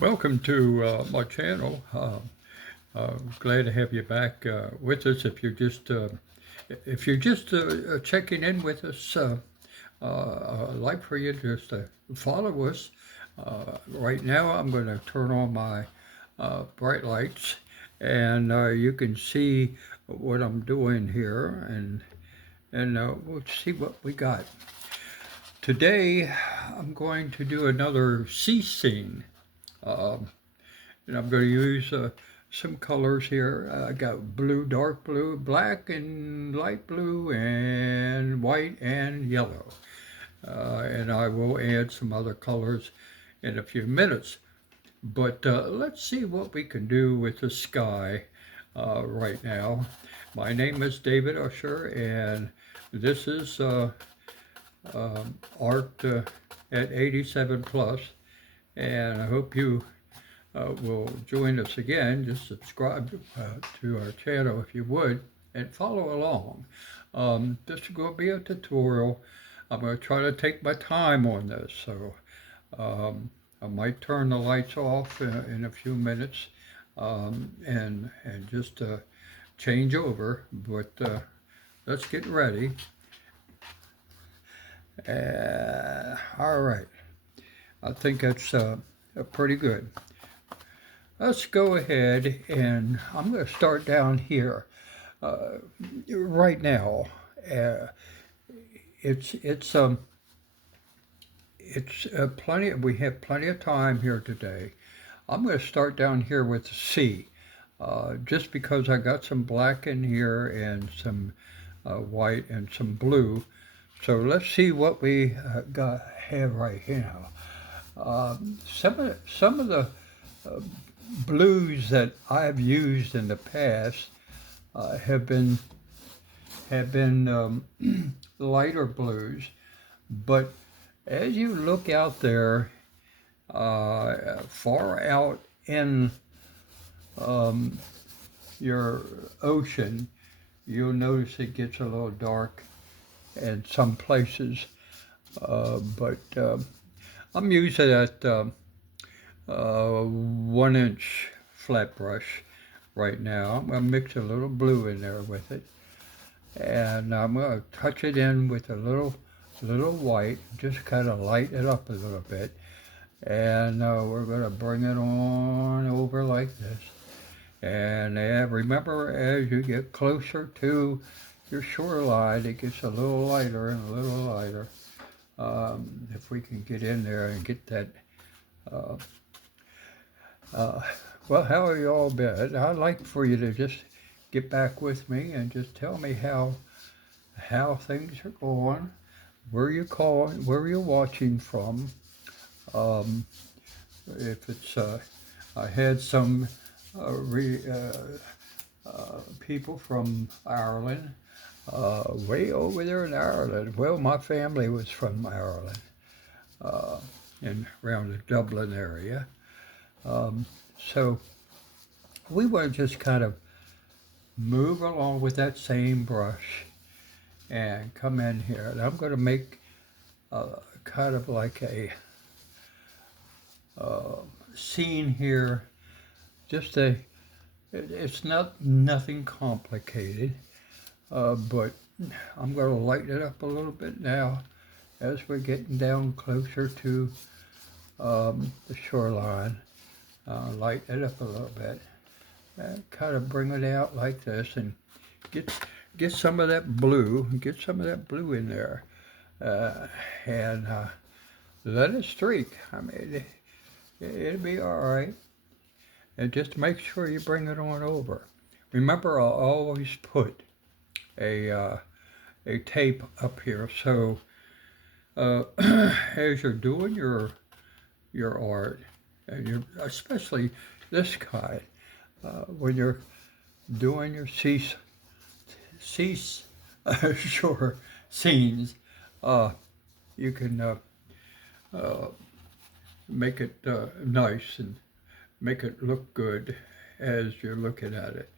Welcome to my channel. Glad to have you back with us. If you're just checking in with us, I'd like for you just to follow us. Right now, I'm going to turn on my bright lights, and you can see what I'm doing here, and we'll see what we got. Today, I'm going to do another sea scene. Um, and I'm going to use some colors here. I got blue, dark blue, black, and light blue, and white and yellow. And I will add some other colors in a few minutes. But let's see what we can do with the sky right now. My name is David Usher, and this is Art at 87 Plus, and I hope you will join us again. Just subscribe to our channel if you would and follow along. This is going to be a tutorial. I'm going to try to take my time on this, so I might turn the lights off in a few minutes and just change over, but let's get ready. All right, I think that's pretty good. Let's go ahead and I'm going to start down here right now. Uh, it's plenty. We have plenty of time here today. I'm going to start down here with the sea, just because I got some black in here and some white and some blue. So let's see what we got have right here. Some of the uh, blues that I've used in the past have been lighter blues, but as you look out there, far out in um, your ocean, you'll notice it gets a little dark in some places. But I'm using that 1 inch flat brush right now. I'm going to mix a little blue in there with it, and I'm going to touch it in with a little white, just kind of light it up a little bit, and we're going to bring it on over like this. And remember, as you get closer to your shoreline, it gets a little lighter and a little lighter. If we can get in there and get that. Uh, uh, well, how have you all been? I'd like for you to just get back with me and just tell me how things are going, where you calling, where you're watching from. Um, if it's I had some people from Ireland, way over there in Ireland. Well, my family was from Ireland, uh, and around the Dublin area. Um, so we want to just kind of move along with that same brush and come in here. And I'm going to make kind of like a uh, scene here. Just it's not nothing complicated, but I'm going to lighten it up a little bit now as we're getting down closer to the shoreline. Lighten it up a little bit, and kind of bring it out like this, and get get some of that blue, get some of that blue in there, uh, and let it streak. I mean, it'll be all right. And just make sure you bring it on over. Remember, I'll always put a tape up here, so as you're doing your art, and you especially this kind, when you're doing your cease shore scenes, uh, you can uh, make it nice and make it look good as you're looking at it.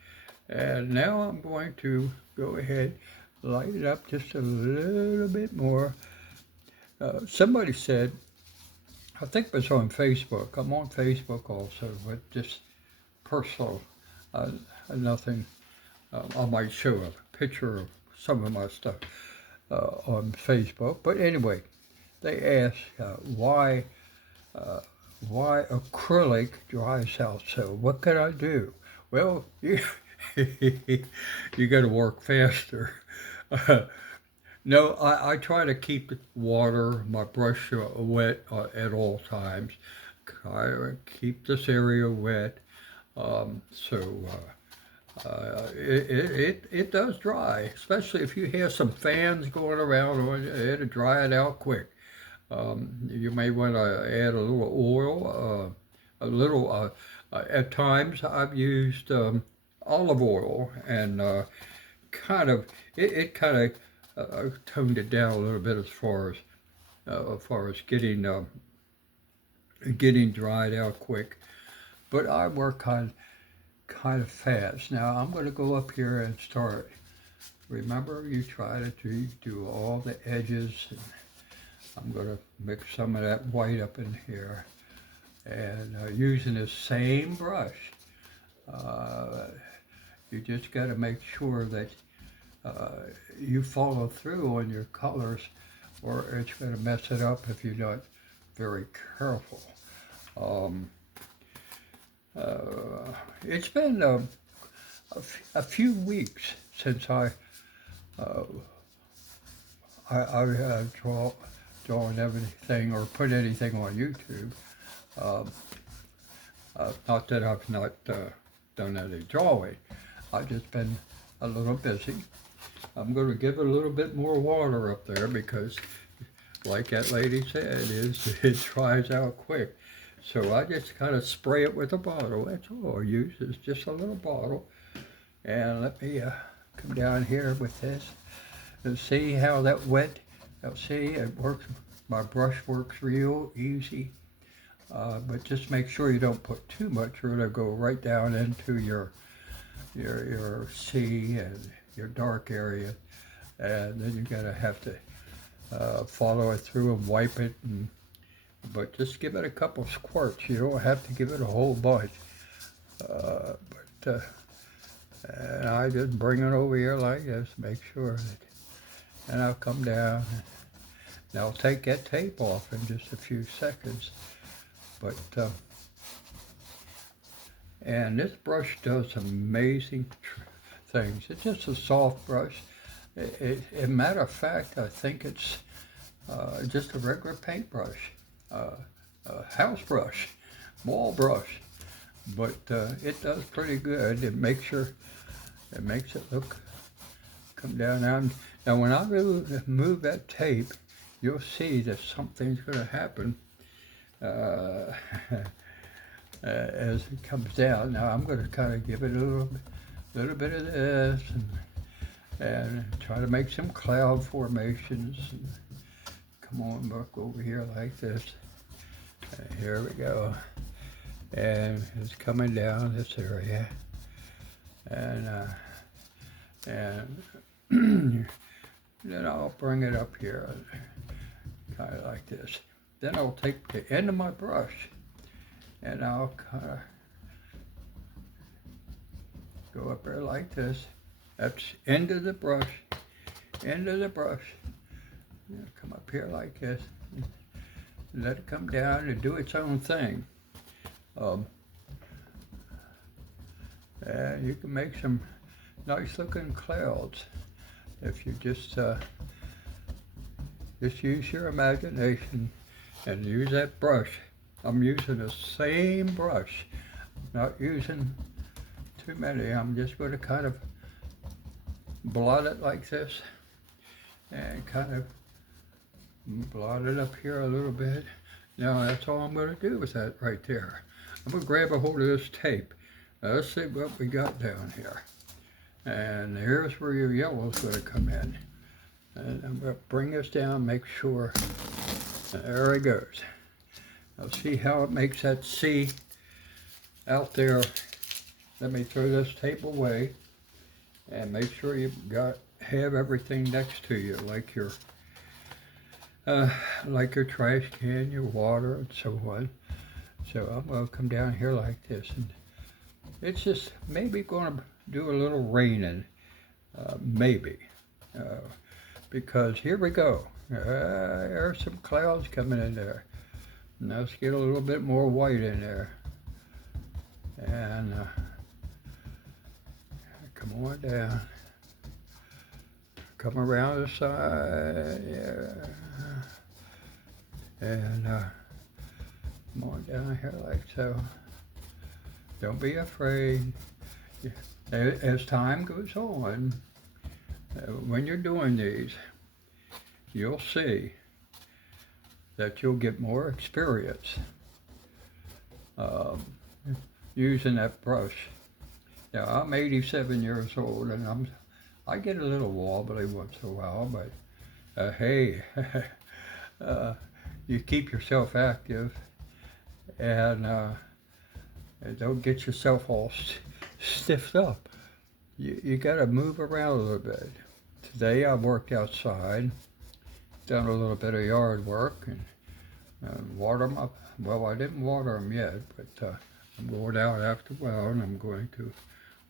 And now I'm going to go ahead, light it up just a little bit more. Somebody said I think it was on Facebook. I'm on Facebook also, but just personal, uh, nothing. I might show a picture of some of my stuff on Facebook. But anyway, they ask uh, why acrylic dries out so. What can I do? Well, you you got to work faster. No, I try to keep my brush wet at all times. I keep this area wet. So it does dry, especially if you have some fans going around on it, it'll dry it out quick. You may want to add a little oil, at times I've used olive oil and kind of, it kind of toned it down a little bit as far as getting dried out quick. But I work kind of fast. Now I'm going to go up here and start. Remember, you try to do all the edges. And I'm going to mix some of that white up in here. And using the same brush, you just got to make sure that you follow through on your colors, or it's going to mess it up if you're not very careful. Um, it's been a few weeks since uh, I drawn everything or put anything on YouTube. Um, Not that I've not done any drawing. I've just been a little busy. I'm going to give it a little bit more water up there because, like that lady said, it dries out quick. So I just kind of spray it with a bottle. That's all I use is just a little bottle. And let me come down here with this and see how that wet. Now see, it works. My brush works real easy. But just make sure you don't put too much or it'll go right down into your sea and your dark area. And then you're going to have to follow it through and wipe it. But just give it a couple squirts. You don't have to give it a whole bunch. And I just bring it over here like this, make sure that, and I'll come down. And I'll take that tape off in just a few seconds. But and this brush does amazing things. It's just a soft brush. As a matter of fact, I think it's just a regular paintbrush, a house brush, wall brush. But it does pretty good. It makes it look, come down now. Now when I move that tape, you'll see that something's going to happen as it comes down. Now I'm going to kind of give it a little bit of this and try to make some cloud formations. And come on, look over here like this. Here we go. And it's coming down this area. And then I'll bring it up here, kind of like this. Then I'll take the end of my brush and I'll kind of go up there like this. That's end of the brush, end of the brush. Come up here like this. And let it come down and do its own thing. And you can make some nice looking clouds if you just use your imagination and use that brush. I'm using the same brush, not using too many. I'm just going to kind of blot it like this and kind of blot it up here a little bit. Now that's all I'm going to do with that right there. I'm going to grab a hold of this tape. Now let's see what we got down here. And here's where your yellow is going to come in. And I'm going to bring this down, make sure. There it goes. Now see how it makes that C out there. Let me throw this tape away and make sure you've have everything next to you, like your uh, like your trash can, your water, and so on. So I'm going to come down here like this, and it's just maybe going to do a little raining, maybe, uh, because here we go. There's some clouds coming in there. Now let's get a little bit more white in there, and come on down. Come around the side, yeah, and come on down here like so. Don't be afraid. As time goes on, when you're doing these, you'll see that you'll get more experience um, using that brush. Now, I'm 87 years old, and I get a little wobbly once in a while, but hey, you keep yourself active, and don't get yourself all stiffed up. You got to move around a little bit. Today I worked outside, done a little bit of yard work, and water them up. Well, I didn't water them yet, but I'm going out after a while, and I'm going to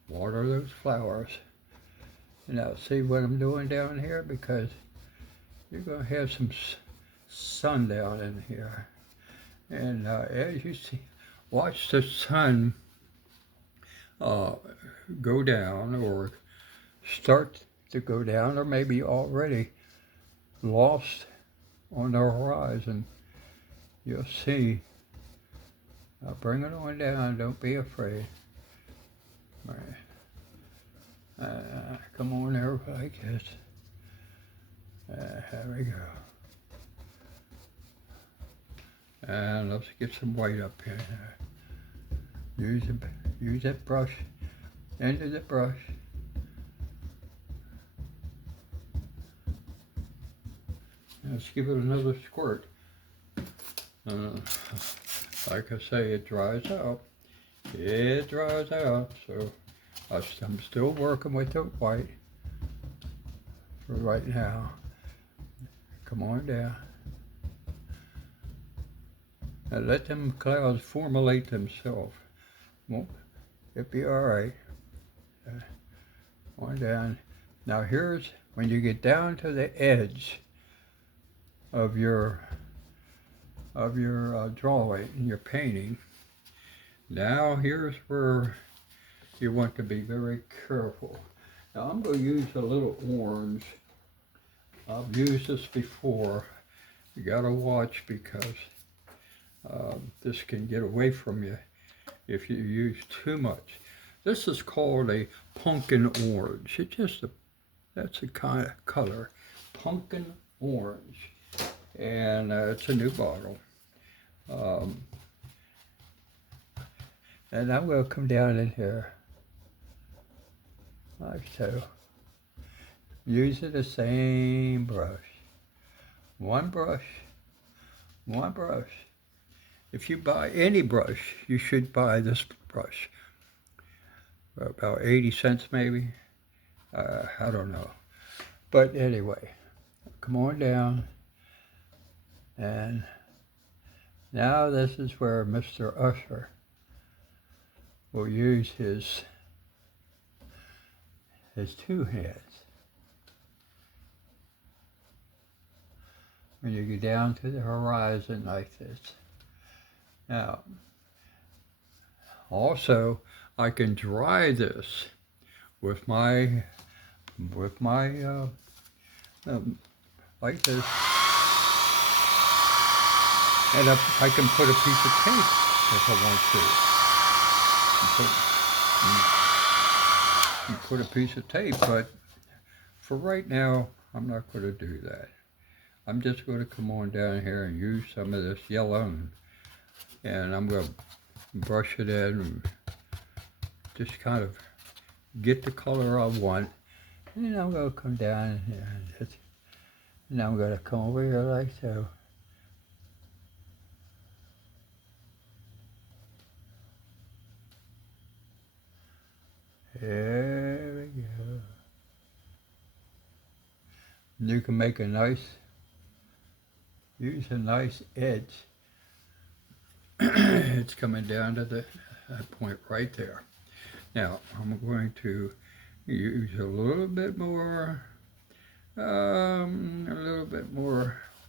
water those flowers. Now, see what I'm doing down here? Because you're going to have some sun down in here. And as you see, watch the sun go down, or start to go down, or maybe already lost on the horizon. You'll see. Bring it on down. Don't be afraid. All right. Come on there like this. Here we go. And let's get some white up here. Use that brush, end of the brush. Let's give it another squirt. Like I say, it dries out. It dries out, so I'm still working with the white for right now. Come on down. Now let them clouds formulate themselves. It'll be all right. On down. Now here's when you get down to the edge of your drawing, your painting. Now here's where you want to be very careful. Now I'm going to use a little orange. I've used this before. You got to watch, because this can get away from you if you use too much. This is called a pumpkin orange. That's a kind of color, pumpkin orange, and it's a new bottle. And I'm going to come down in here like so. Using the same brush. One brush. If you buy any brush, you should buy this brush. About 80 cents maybe. I don't know. But anyway, come on down. And now this is where Mr. Usher will use his two hands. When you go down to the horizon like this. Now, also, I can dry this with my like this, and I can put a piece of tape if I want to. Put a piece of tape, but for right now, I'm not going to do that. I'm just going to come on down here and use some of this yellow, and I'm going to brush it in and just kind of get the color I want. And then I'm going to come down here and I'm going to come over here like so. There we go. You can make a nice use a nice edge. It's coming down to that point right there. Now I'm going to use a little bit more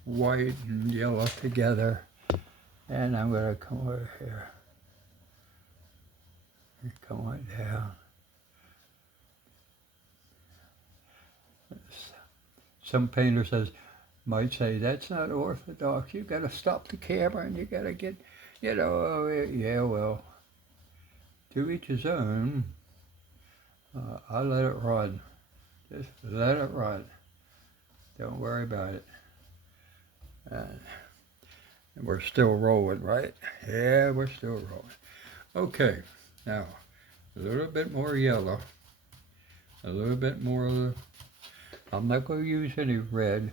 white and yellow together, and I'm going to come over here and come on down. Some painter might say that's not orthodox. You got to stop the camera and you got to get, yeah, well, to each his own. I let it run. Just let it run. Don't worry about it. And we're still rolling, right? Yeah, we're still rolling. Okay, now a little bit more yellow. A little bit more of the, I'm not going to use any red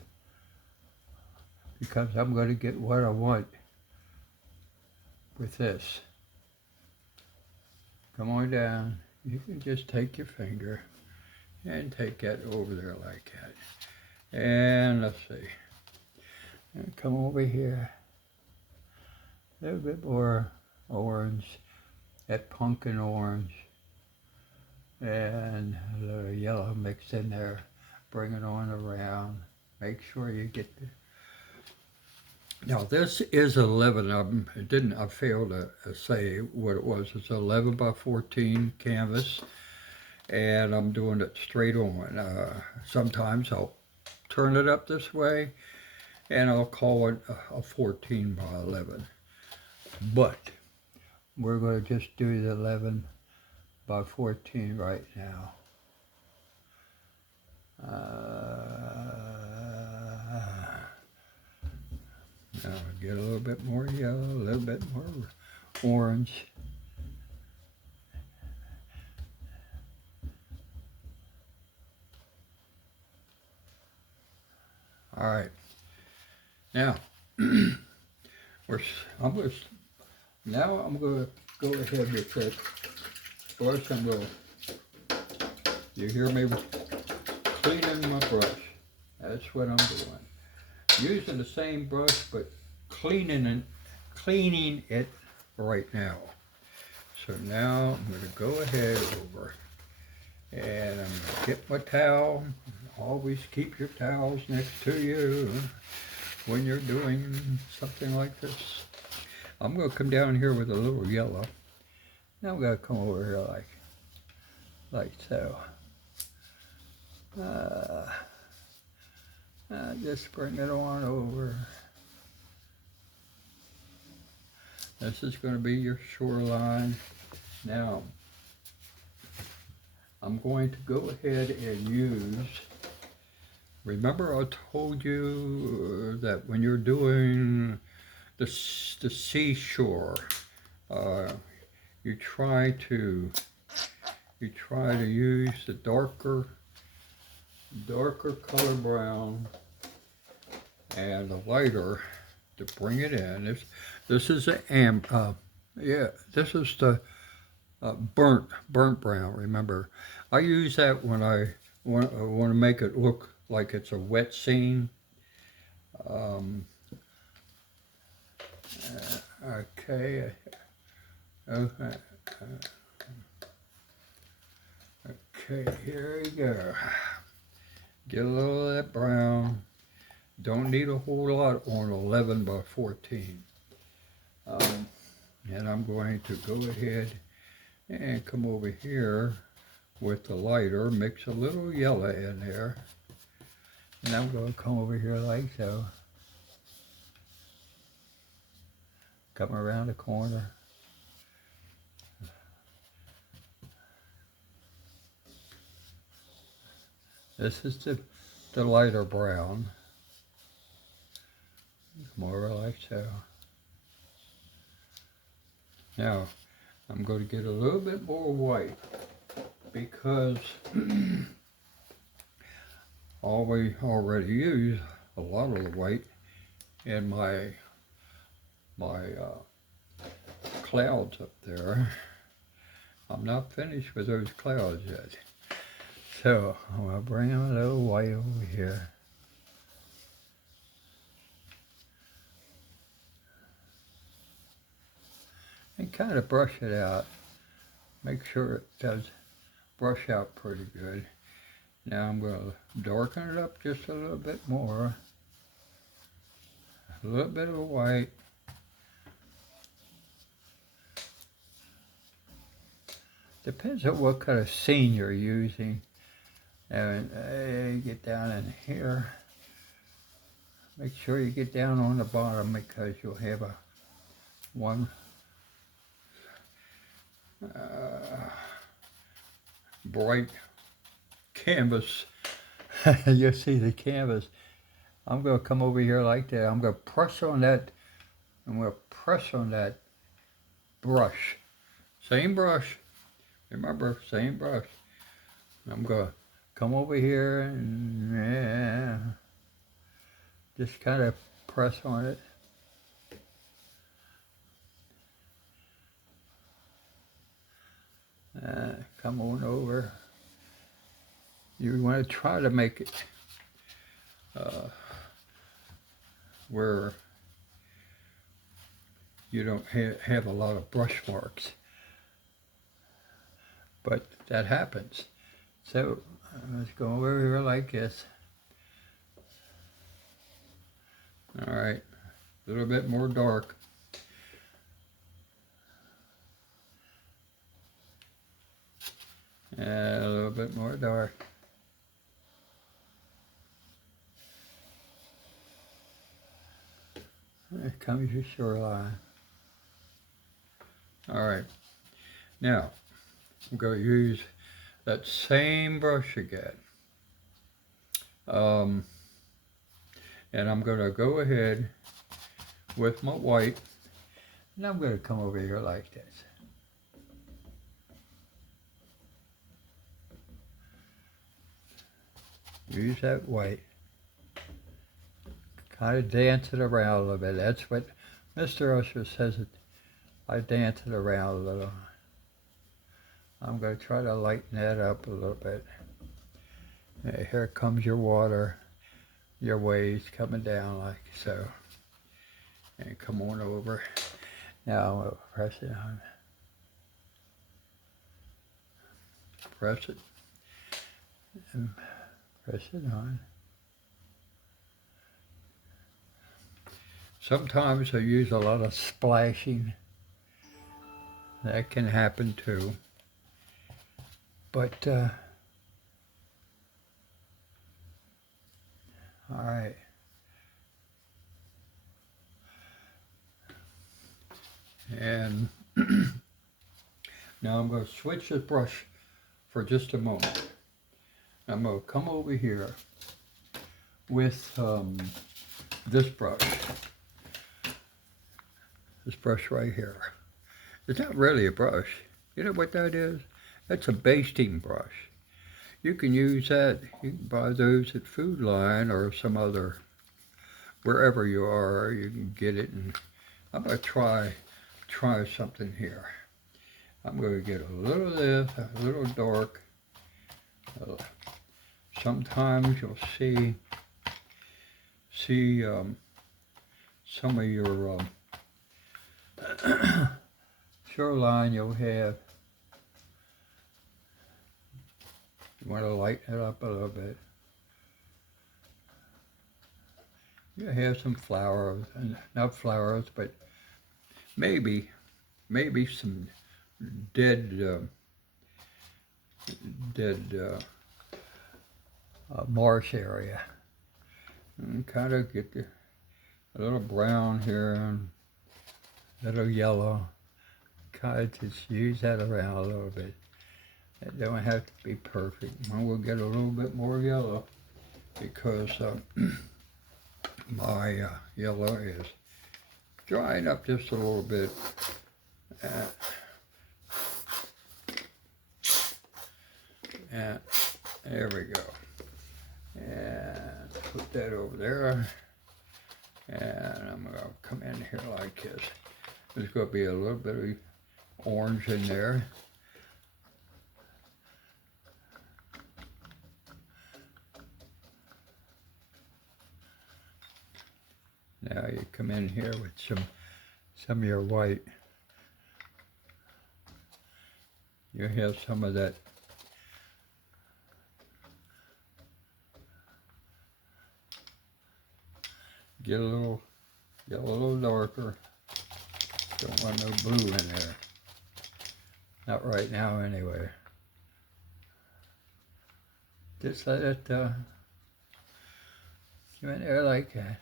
because I'm going to get what I want with this. Come on down. You can just take your finger and take that over there like that. And let's see. And come over here. A little bit more orange, that pumpkin orange. And a little yellow mixed in there. Bring it on around. Make sure you get the... Now this is 11. I failed to say what it was. It's 11 by 14 canvas, and I'm doing it straight on. Sometimes I'll turn it up this way, and I'll call it a 14 by 11. But we're going to just do the 11 by 14 right now. Now get a little bit more yellow, a little bit more orange. All right. Now I'm going to go ahead with that brush. You hear me cleaning my brush. That's what I'm doing. Using the same brush, but cleaning it right now. So now I'm going to go ahead over, and I'm going to get my towel. Always keep your towels next to you when you're doing something like this. I'm going to come down here with a little yellow. Now I'm going to come over here like so. Just bring it on over. This is going to be your shoreline. Now, I'm going to go ahead and use, remember I told you that when you're doing the seashore, you try to use the darker color brown and the lighter to bring it in. This is this is the burnt brown. Remember, I use that when I want to make it look like it's a wet scene. Okay. Okay, here we go. Get a little of that brown. Don't need a whole lot on 11 by 14. And I'm going to go ahead and come over here with the lighter, mix a little yellow in there. And I'm going to come over here like so. Come around the corner. This is the lighter brown. More like so. Now, I'm going to get a little bit more white because I already used a lot of the white in my clouds up there. I'm not finished with those clouds yet. So I'm going to bring a little white over here. kind of brush it out. Make sure it does brush out pretty good. Now I'm going to darken it up just a little bit more. A little bit of white. Depends on what kind of scene you're using. And get down in here. Make sure you get down on the bottom because you'll have a one bright canvas. You'll see the canvas. I'm going to come over here like that. I'm going to press on that. I'm going to press on that brush. Same brush. Remember, same brush. I'm going to come over here and just kind of press on it. Come on over. You want to try to make it where you don't have a lot of brush marks. But that happens. So let's go over here like this. All right, a little bit more dark. And a little bit more dark. There comes your shoreline. All right, now I'm going to use that same brush again. And I'm going to go ahead with my white, and I'm going to come over here like this. Use that white. Kind of dance it around a little bit. That's what Mr. Usher says. I dance it around a little. I'm going to try to lighten that up a little bit. Here comes your water, your waves coming down like so. And come on over. Now I'm going to press it on. Press it. And press it on. Sometimes I use a lot of splashing. That can happen too. But, all right. And now I'm going to switch the brush for just a moment. I'm going to come over here with this brush. This brush right here. It's not really a brush. You know what that is? That's a basting brush. You can use that. You can buy those at Food Line or some other, wherever you are, you can get it. And I'm going to try something here. I'm going to get a little of this, a little dark. Sometimes you'll see some of your shoreline you'll have. You want to lighten it up a little bit. You have some flowers, and not flowers, but maybe some dead marsh area. And kind of get a little brown here and a little yellow. Kind of just use that around a little bit. It don't have to be perfect. I will get a little bit more yellow because my yellow is drying up just a little bit. And there we go. And put that over there. And I'm going to come in here like this. There's going to be a little bit of orange in there. Now you come in here with some of your white. you have some of that get a little darker. Don't want no blue in there. Not right now anyway. Just let it go in there like that.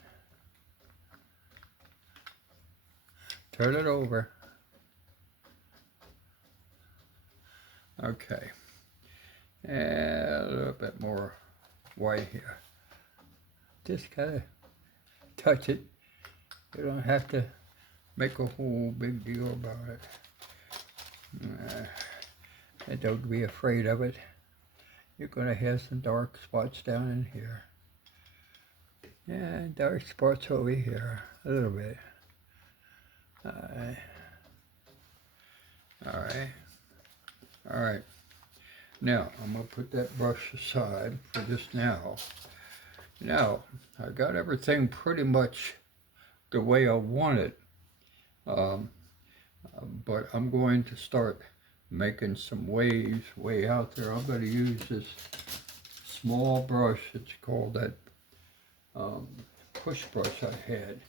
Turn it over. Okay. And a little bit more white here. Just kind of touch it. You don't have to make a whole big deal about it. And don't be afraid of it. You're going to have some dark spots down in here. And dark spots over here. A little bit. Alright. Alright. Alright. Now, I'm going to put that brush aside for just now. Now, I got everything pretty much the way I want it. But I'm going to start making some waves way out there. I'm going to use this small brush. It's called that push brush I had.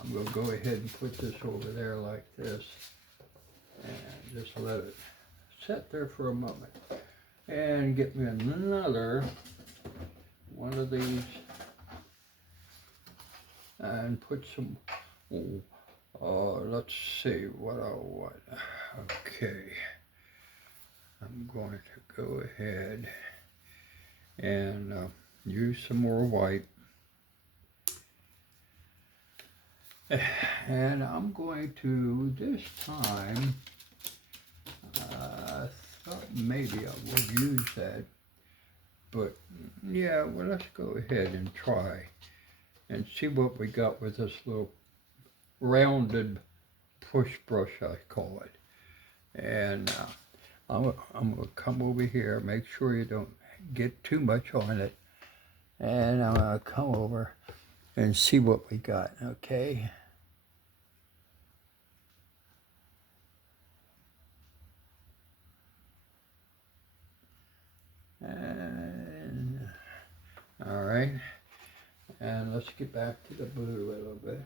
I'm going to go ahead and put this over there like this and just let it sit there for a moment. And get me another one of these and put some, let's see what I want. Okay, I'm going to go ahead and use some more white. And I'm going to, this time, I thought maybe I would use that. But yeah, well, let's go ahead and try and see what we got with this little rounded push brush, I call it. And I'm going to come over here, make sure you don't get too much on it. And I'm going to come over and see what we got, okay? And, all right. And let's get back to the blue a little bit.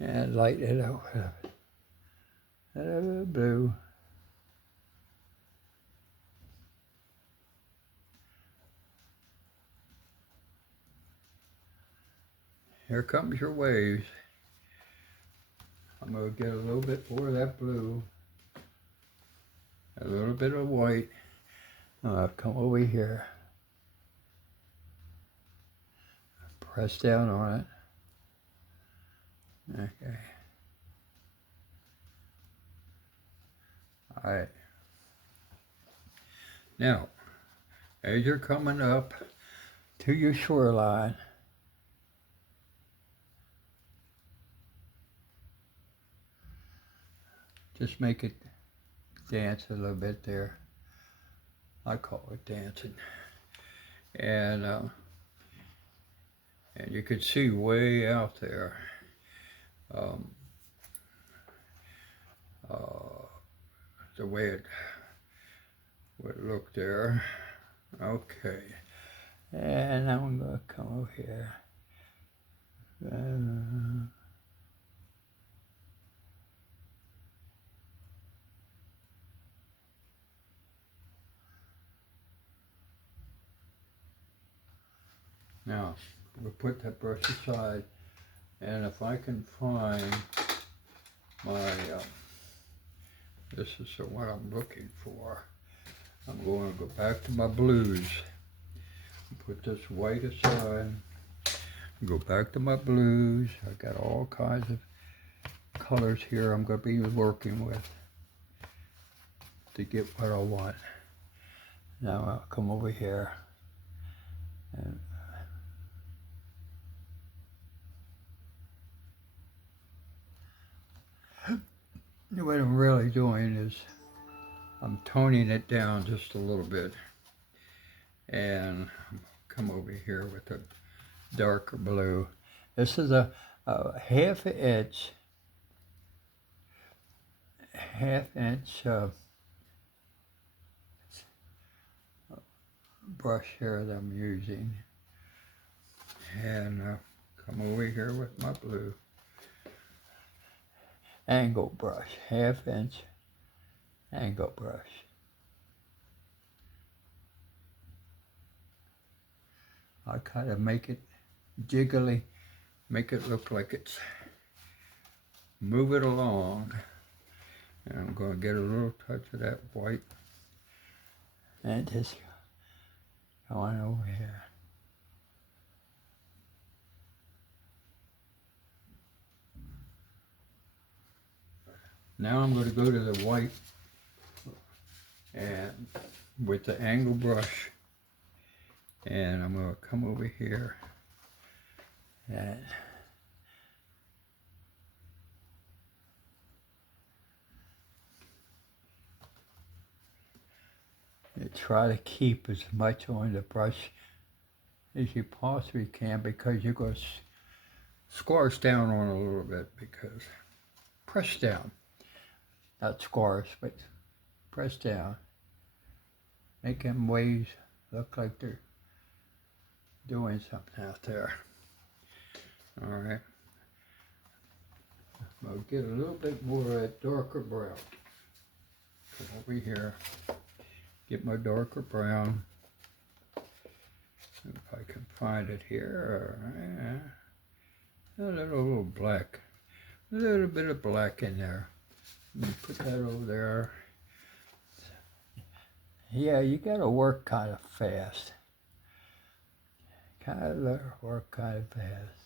And lighten it up. A little blue. Here comes your waves. I'm going to get a little bit more of that blue. A little bit of white. Come over here. Press down on it. Okay. All right. Now, as you're coming up to your shoreline, just make it dance a little bit there. I call it dancing. And you can see way out there the way it would look there. Okay. And I'm going to come over here. Now, we'll put that brush aside, and if I can find my, this is what I'm looking for. I'm going to go back to my blues. Put this white aside, go back to my blues. I got all kinds of colors here I'm going to be working with to get what I want. Now I'll come over here and what I'm really doing is I'm toning it down just a little bit, and come over here with a darker blue. This is a half an inch, 1/2 inch brush here that I'm using, and come over here with my blue angle brush, 1/2 inch angle brush. I kind of make it jiggly, make it look like it's move it along. And I'm going to get a little touch of that white and just go on over here. Now I'm going to go to the white and with the angle brush, and I'm going to come over here and try to keep as much on the brush as you possibly can, because you're going to squash down on a little bit, because press down, not squash, but press down, make them waves look like they're doing something out there. All right, I'll get a little bit more of that darker brown. Come over here, get my darker brown. If I can find it here. A little black, a little bit of black in there. Let me put that over there. Yeah, you gotta work kind of fast. Work kind of fast.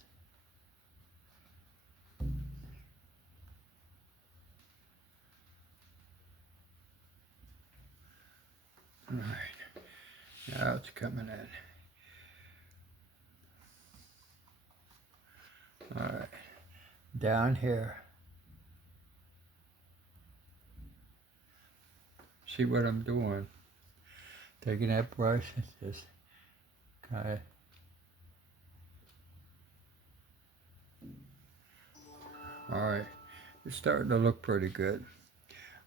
All right, now it's coming in. All right, down here. See what I'm doing? Taking that brush and just kind of. All right, it's starting to look pretty good.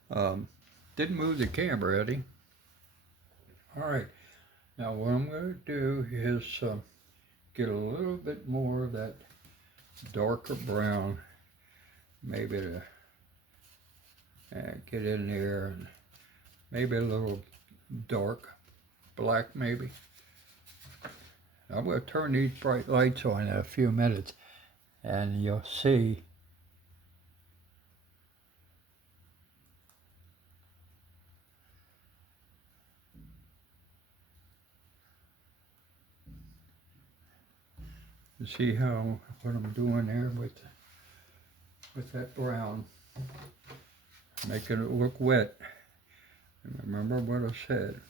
Didn't move the camera, Eddie. All right, now what I'm going to do is get a little bit more of that darker brown, maybe to get in there, and maybe a little dark black maybe. I'm going to turn these bright lights on in a few minutes, and you'll see how what I'm doing there with that brown, making it look wet. And remember what I said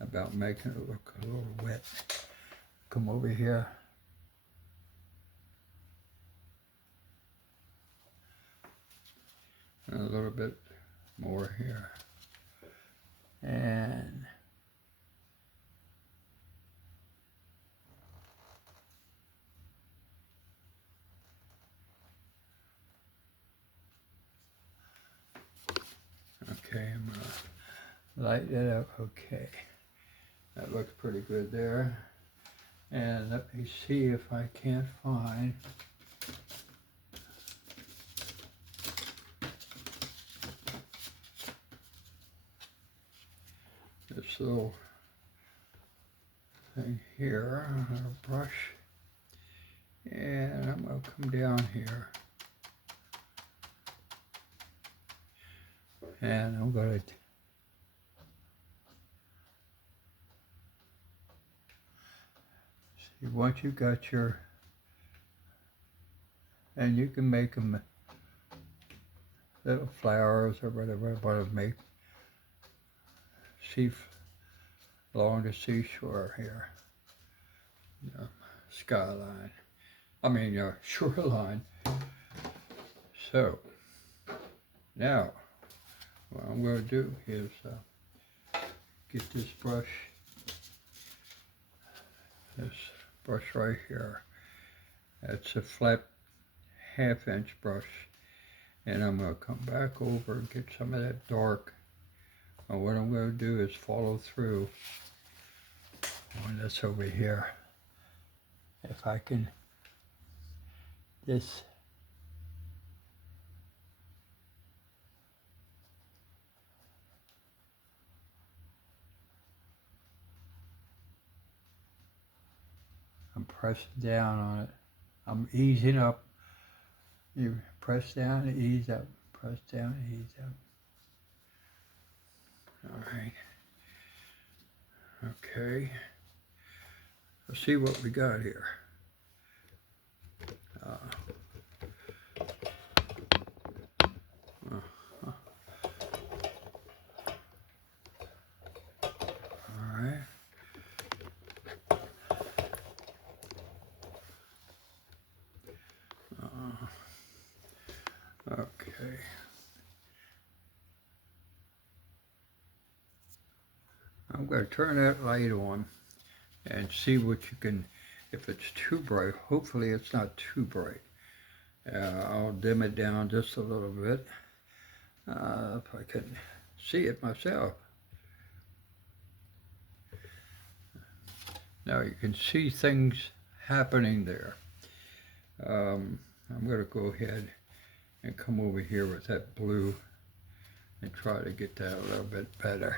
about making it look a little wet. Come over here. And a little bit more here. And okay, I'm gonna light it up. Okay, that looks pretty good there. And let me see if I can't find this little thing here, a brush, and I'm going to come down here, and I'm going to see, once you got your, and you can make them little flowers or whatever I want to make, along the seashore here, skyline, shoreline. So now what I'm going to do is get this brush right here. That's a flat 1/2 inch brush, And I'm going to come back over and get some of that dark. And what I'm going to do is follow through on this over here. If I can just I'm pressing down on it. I'm easing up. You press down, ease up. Press down, ease up. All right. Okay. Let's see what we got here. All right. Okay. I'm going to turn that light on and see what you can, if it's too bright. Hopefully it's not too bright. I'll dim it down just a little bit if I can see it myself. Now you can see things happening there. I'm going to go ahead and come over here with that blue and try to get that a little bit better.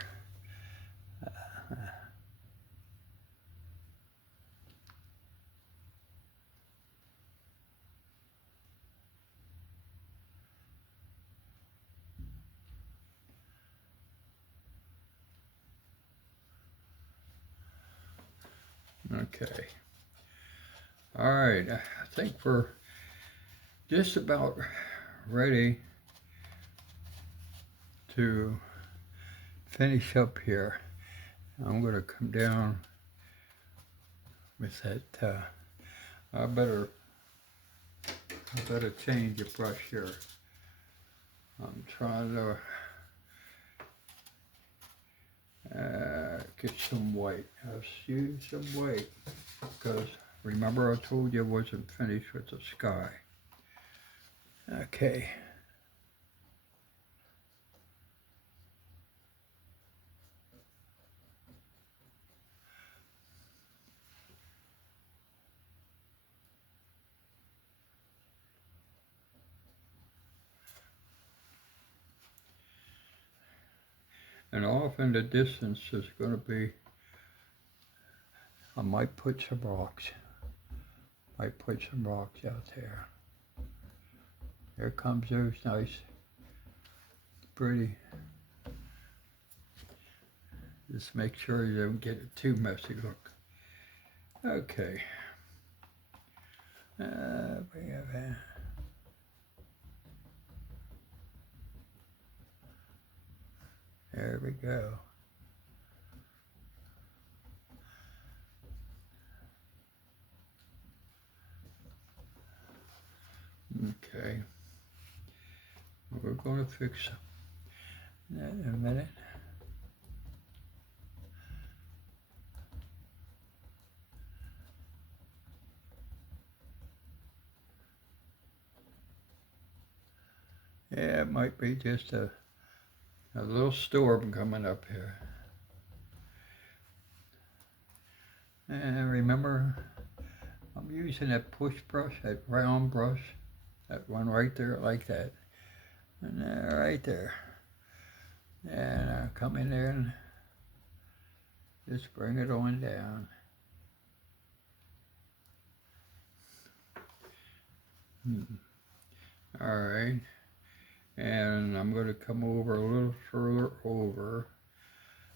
Okay. All right, I think we're just about ready to finish up here. I'm going to come down with that. I better change the brush here. I'm trying to get some white. I'll use some white because remember I told you I wasn't finished with the sky. Okay. And off in the distance is going to be, I might put some rocks. Might put some rocks out there. There comes those nice, pretty. Just make sure you don't get it too messy. Look. Okay. We have that. There we go. Okay. We're going to fix that in a minute. Yeah, it might be just a little storm coming up here. And remember, I'm using that push brush, that round brush, that one right there like that. And right there. And I'll come in there and just bring it on down. All right. And I'm going to come over a little further over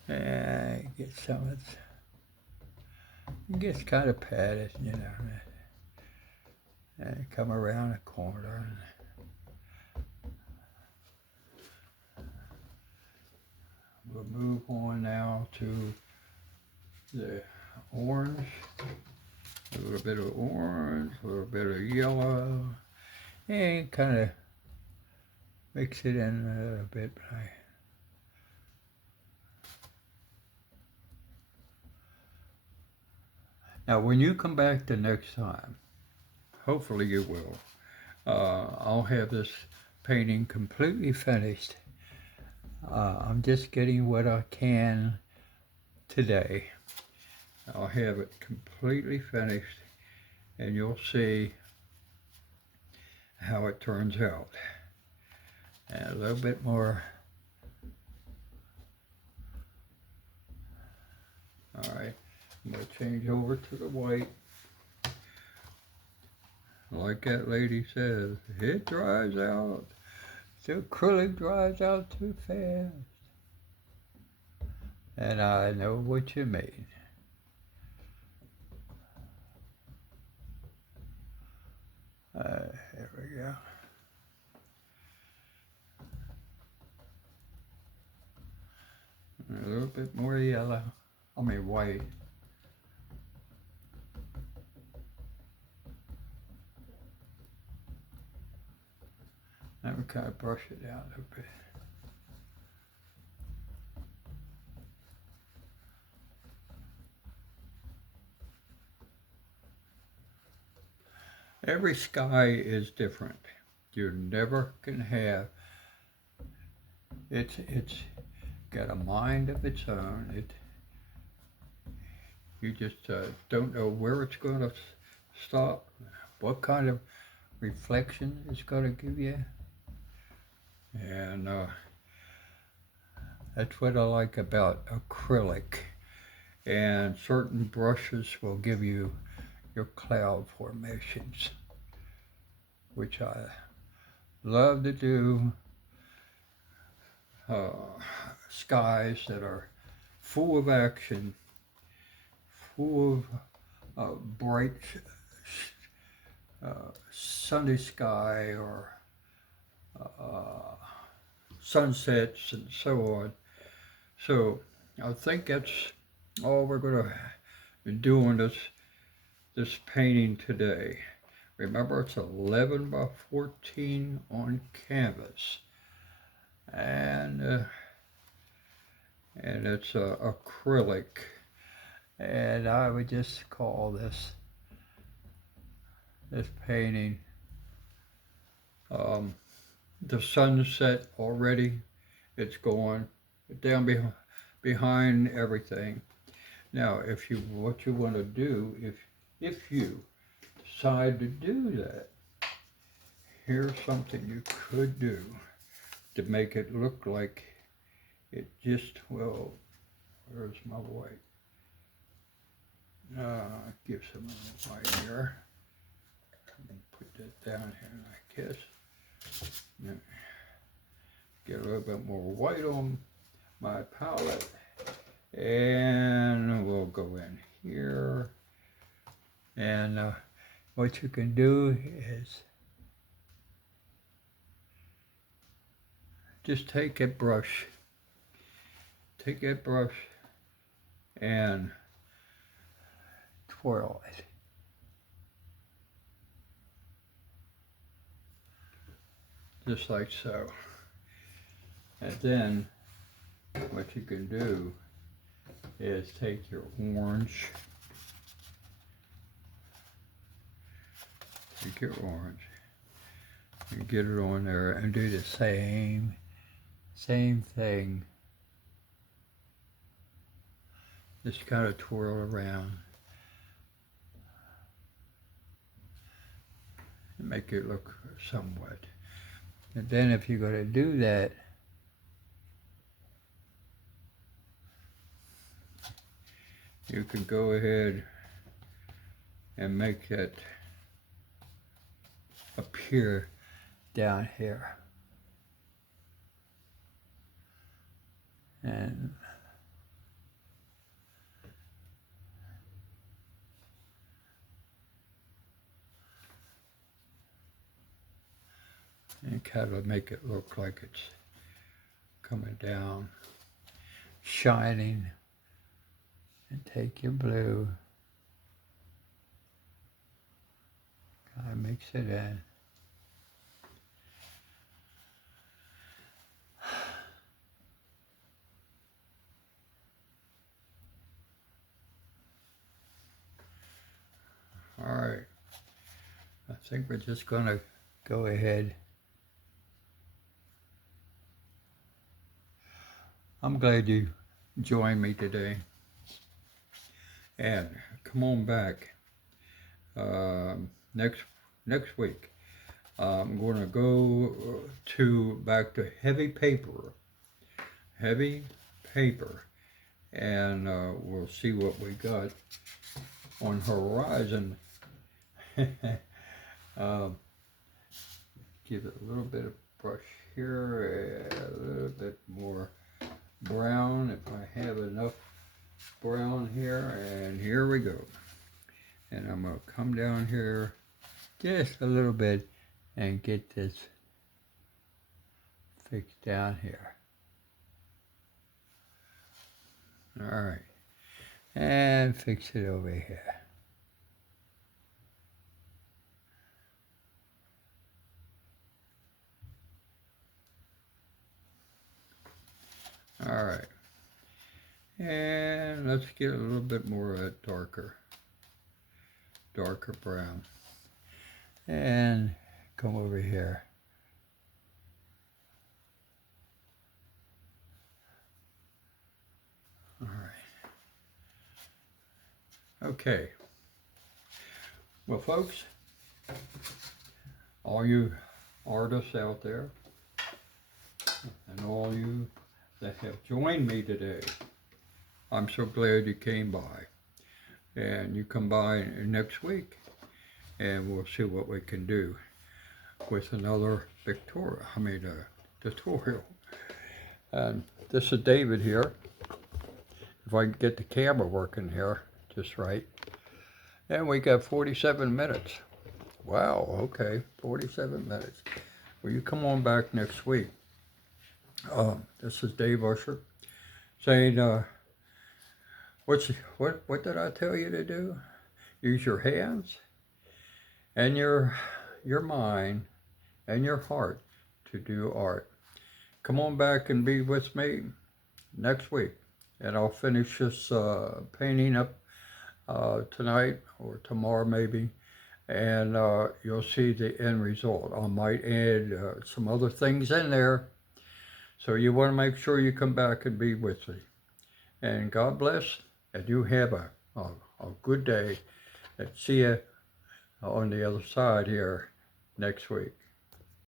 and get some of it. It gets kind of padded, you know. And come around the corner. We'll move on now to the orange. A little bit of orange, a little bit of yellow, and kind of mix it in a little bit. Now, when you come back the next time, hopefully you will, I'll have this painting completely finished. I'm just getting what I can today. I'll have it completely finished and you'll see how it turns out. And a little bit more. All right, I'm going to change over to the white. Like that lady says, it dries out. The acrylic dries out too fast. And I know what you mean. There we go. A little bit more yellow. I mean white. Now we kind of brush it out a bit. Every sky is different. You never can have, it's got a mind of its own. You just don't know where it's going to stop, what kind of reflection it's going to give you. And that's what I like about acrylic. And certain brushes will give you your cloud formations, which I love to do. Skies that are full of action, full of bright sunny sky or sunsets and so on. So I think that's all we're going to be doing this painting today. Remember, it's 11 by 14 on canvas, and it's acrylic, and I would just call this painting the sunset already. It's going down behind everything. Now, what you want to do, if you decide to do that, here's something you could do to make it look like it just, well, where's my white? Give some of the white here. I'm going to put that down here like this. Now, get a little bit more white on my palette. And we'll go in here. And what you can do is just take that brush and twirl it. Just like so. And then what you can do is take your orange, and get it on there and do the same thing. Just kind of twirl around and make it look somewhat. And then if you're going to do that, you can go ahead and make that appear down here. And kind of make it look like it's coming down, shining. And take your blue, kind of mix it in. All right, I think we're just going to go ahead I'm glad you joined me today. And come on back next week. I'm going to go back to heavy paper, and we'll see what we got on horizon. Give it a little bit of brush here, a little bit more brown if I have enough brown here, and here we go. And I'm going to come down here just a little bit and get this fixed down here. All right, and fix it over here. All right, and let's get a little bit more of that darker brown, and come over here. All right. Okay. Well, folks, all you artists out there, and all you that have joined me today, I'm so glad you came by. And you come by next week, and we'll see what we can do with another tutorial. And this is David here. If I can get the camera working here just right. And we got 47 minutes. Wow, okay, 47 minutes. Well, you come on back next week. This is Dave Usher saying, what did I tell you to do? Use your hands and your mind and your heart to do art. Come on back and be with me next week, and I'll finish this painting up tonight or tomorrow maybe, and you'll see the end result. I might add some other things in there, so you want to make sure you come back and be with me. And God bless, and you have a good day, and see you on the other side here next week.